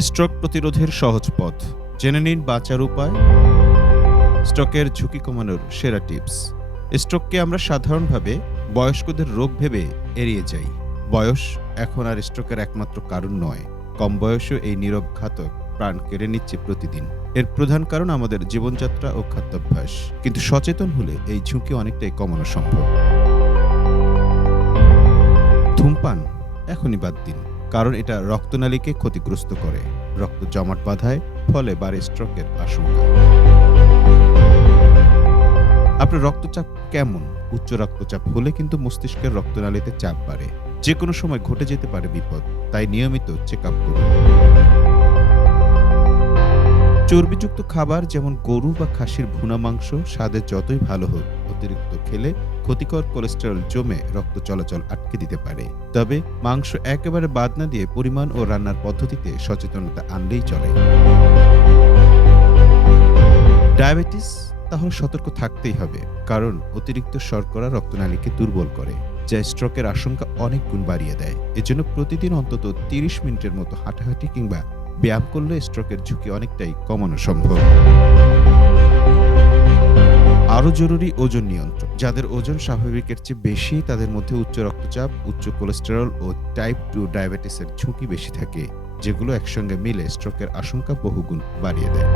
Stroke প্রতিরোধের সহজ পথ। জেনে নিন বাঁচার উপায়। স্ট্রোকের ঝুঁকি কমানোর সেরা টিপস স্ট্রোককে আমরা সাধারণভাবে বয়স্কদের রোগ ভেবে এড়িয়ে যাই। বয়স এখন আর স্ট্রোকের একমাত্র কারণ নয়। কম বয়সেও এই নীরব ঘাতক প্রাণ কেড়ে নিচ্ছে প্রতিদিন। এর প্রধান কারণ আমাদের জীবনযাত্রা ও খাদ্যাভ্যাস। কিন্তু সচেতন হলে এই ঝুঁকি অনেকটাই কমানো সম্ভব। ধূমপান, এখনই বাদ দিন। কারণ এটা রক্তনালীকে ক্ষতিগ্রস্ত করে। রক্ত জমাট বাঁধায়, ফলে বাড়ে স্ট্রোকের আশঙ্কা। আপনার রক্তচাপ কেমন? উচ্চ রক্তচাপ হলে কিন্তু মস্তিষ্কের রক্তনালীতে চাপ বাড়ে। যে কোনো সময় ঘটে যেতে পারে বিপদ, তাই নিয়মিত চেক আপ করুন। চর্বিযুক্ত খাবার যেমন গরু বা খাসির ভুনা মাংস, স্বাদে যতই ভালো হোক, অতিরিক্ত খেলে ক্ষতিকর কোলেস্টেরল জমে রক্ত চলাচল আটকে দিতে পারে। তবে মাংস একেবারে বাদ না দিয়ে পরিমাণ ও রান্নার পদ্ধতিতে সচেতনতা আনলেই চলে। ডায়াবেটিস? তাহলে সতর্ক থাকতেই হবে, কারণ অতিরিক্ত শর্করা রক্তনালীকে দুর্বল করে, যা স্ট্রোকের আশঙ্কা অনেক গুণ বাড়িয়ে দেয়। এজন্য প্রতিদিন অন্তত তিরিশ মিনিটের মতো হাঁটাহাঁটি কিংবা ব্যায়াম করলে স্ট্রোকের ঝুঁকি অনেকটাই কমানো সম্ভব। আরও জরুরি ওজন নিয়ন্ত্রণ। যাদের ওজন স্বাভাবিকের চেয়ে বেশি, তাদের মধ্যে উচ্চ রক্তচাপ, উচ্চ কোলেস্টেরল ও টাইপ টু ডায়াবেটিসের ঝুঁকি বেশি থাকে, যেগুলো একসঙ্গে মিলে স্ট্রোকের আশঙ্কা বহুগুণ বাড়িয়ে দেয়।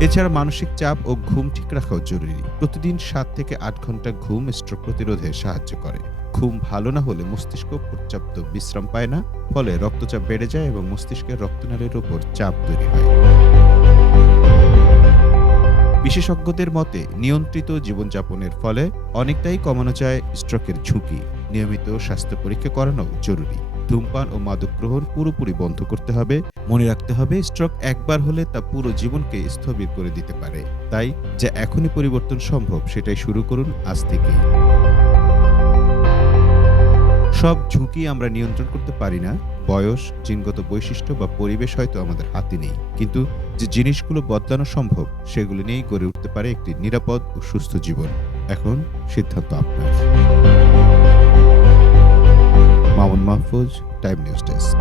এছাড়া মানসিক চাপ ও ঘুম ঠিক রাখাও জরুরি। প্রতিদিন সাত থেকে আট ঘণ্টা ঘুম স্ট্রোক প্রতিরোধে সাহায্য করে। ঘুম ভালো না হলে মস্তিষ্ক পর্যাপ্ত বিশ্রাম পায় না, ফলে রক্তচাপ বেড়ে যায় এবং মস্তিষ্কের রক্তনালীর উপর চাপ তৈরি হয়। বিশেষজ্ঞদের মতে, নিয়ন্ত্রিত জীবনযাপনের ফলে অনেকটাই কমানো যায় স্ট্রোকের ঝুঁকি। নিয়মিত স্বাস্থ্য পরীক্ষা করানো জরুরি। ধূমপান ও মাদক গ্রহণ পুরোপুরি বন্ধ করতে হবে। মনে রাখতে হবে, স্ট্রোক একবার হলে তা পুরো জীবনকে স্থবির করে দিতে পারে। তাই, যা এখনই পরিবর্তন সম্ভব, সেটাই শুরু করুন আজ থেকেই। সব ঝুঁকি আমরা নিয়ন্ত্রণ করতে পারি না। বয়স, জিনগত বৈশিষ্ট্য বা পরিবেশ হয়তো আমাদের হাতে নেই। কিন্তু যে জিনিসগুলো বদলানো সম্ভব, সেগুলো নিয়েই গড়ে উঠতে পারে একটি নিরাপদ ও সুস্থ জীবন। এখন সিদ্ধান্ত আপনার। Mamun Mahfuz time news desk